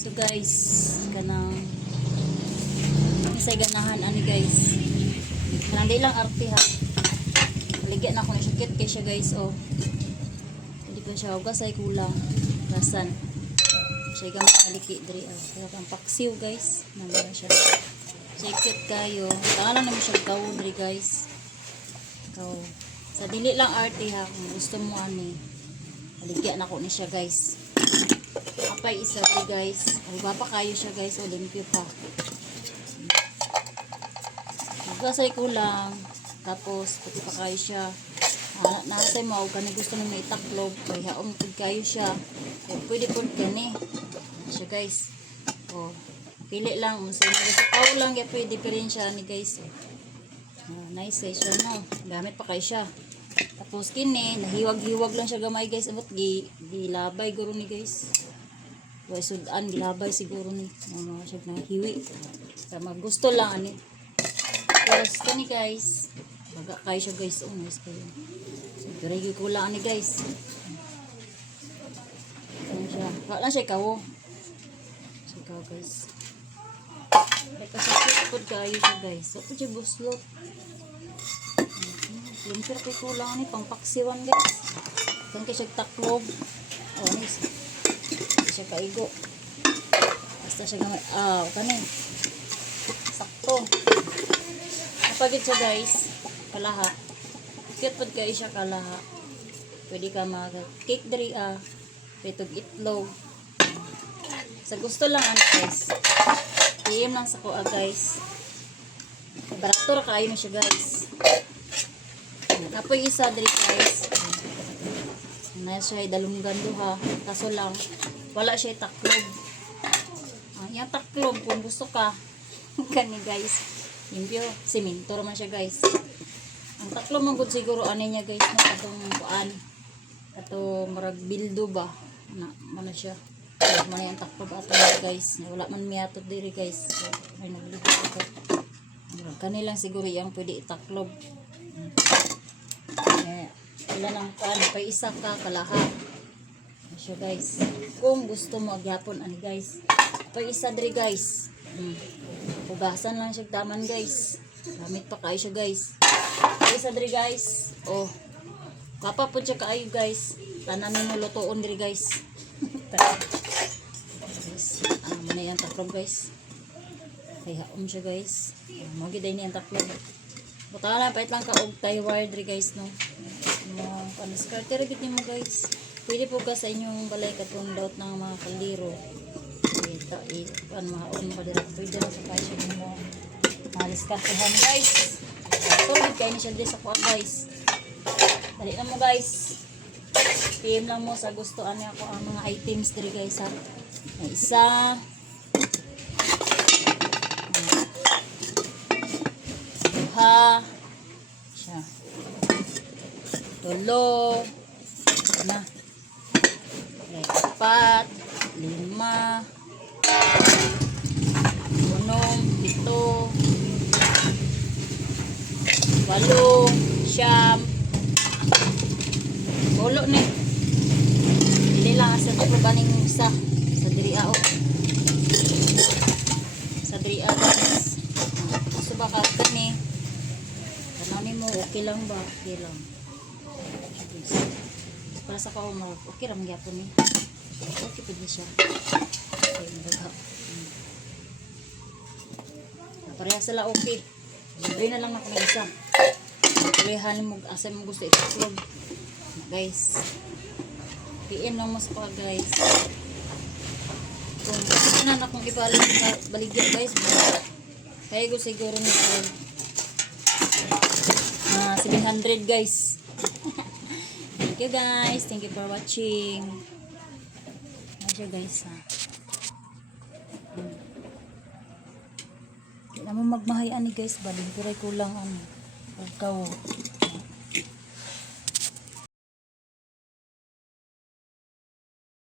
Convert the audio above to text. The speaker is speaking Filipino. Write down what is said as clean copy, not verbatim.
So guys, kanang isay ganahan ani guys. Kanang di lang arte ha. Maligyan na ko na siya kit kay siya guys oh. Hindi ko siya ugas ay kulang. Basan. Siya gamit maliki diri oh. Kaya kang paksiw guys. Nandun siya. Siya kit kayo. Tangan na mo siya kaw diri guys. Kaw. Sa dili lang arte ha kung gusto mo ani. Maligyan na ko ni siya guys. Apay isa diri guys. Ay pa kayo siya guys o limpyo pa. Ugasay kulang. Tapos pati pa kayo siya. Nasay mo kani gusto mo itaklob kay haom pud kayo siya. Pwede pud kani. Siya guys. Oh, pili lang mo sa kaw lang kay pwede pa rin siya ni guys. Oh, nice siya no. Gamit pa kayo siya. Tapos kini nahiwag-hiwag lang siya gamay guys. Amot gilabay guro ni guys. Way sudan gilabay siguro ni. Ano siya na hiwi. Sa magusto lang ani. Tapos kani guys. Baga kayo siya guys. Oh, nice kayo. So, dirigi ko lang ni guys. Ano siya. Wala siya ikaw. So, ikaw guys. Kasi pud kayo siya guys. So, pud siya buslot. Limpir kay kulang ni pangpaksiwan guys. Kan kay siya taklob. Oh, nice. Siya kaigo. Basta siya gamay. Kani. Sakto. Kapagid siya guys. Kalaha. Cute pod kayo siya kalaha. Pwede ka mag-cake diri Petog itlog. Sa gusto lang ano guys. PM lang sa kuha guys. Barato ra kayo na siya guys. Apoy isa diri guys. Na siya dalunggan duha. Kaso lang wala siya taklob. Yung taklob kung gusto ka kani guys. Limpyo, simento man siya guys. Ang taklob man gud siguro ani niya guys no atong kuan. Ato marag bildo ba na mana siya. Mo na yung taklob ato guys. Wala man miatot diri guys. So, ay nagligo ko. Kanilang siguro yang pwede itaklob. Wala lang kuan pa isa ka kalaha. So guys, kung gusto mo agyapon ani guys. Pa isa diri guys. Pugasan lang siya taman guys. Gamit pa kayo siya guys. Pa isa diri guys. Oh. Kapa po siya kaayo guys. Tanamin mo lutoon diri guys. Guys, muna yan taklob guys. Kaya haom siya guys. Magi day niyan taklob. Buta na pait lang ka og tie wire diri guys no. Mo paniskarte ra gid nimo guys. Pwede po ka sa inyong balay katong daot ng mga kaldero. Mahaon pa dira. Pwede na sa kayo siya mo. Maliskartehan guys. Tulid kayo ni siya diri sa kuha guys. Dali na mo guys. PM lang mo sa gusto ani ako ang mga items diri guys ha. May isa. Duha. Siya. Tulo. Na. Apat. 5. 6. 7. 8. 9. Ulo ni. Dili lang sa tulo baning isa sa diri ao. Sa diri guys. Gusto ba ka kani? Kanani mo okay lang ba? Okay lang. Para sa kao mo okay ra man gyapon ni. Okay pud siya. Okay, nagha. Pareha sila okay. Libre na lang ako ng isa. Pilihan mo asa mo gusto itaklog. Guys, PM lang mas pa guys. Kung gusto na akong ibaligyan guys, kaya ko siguro nito 700 guys. Thank you guys, thank you for watching. Ayan guys ha. Hindi naman magmahayan ni guys, baling kulang ano. Pagkaw.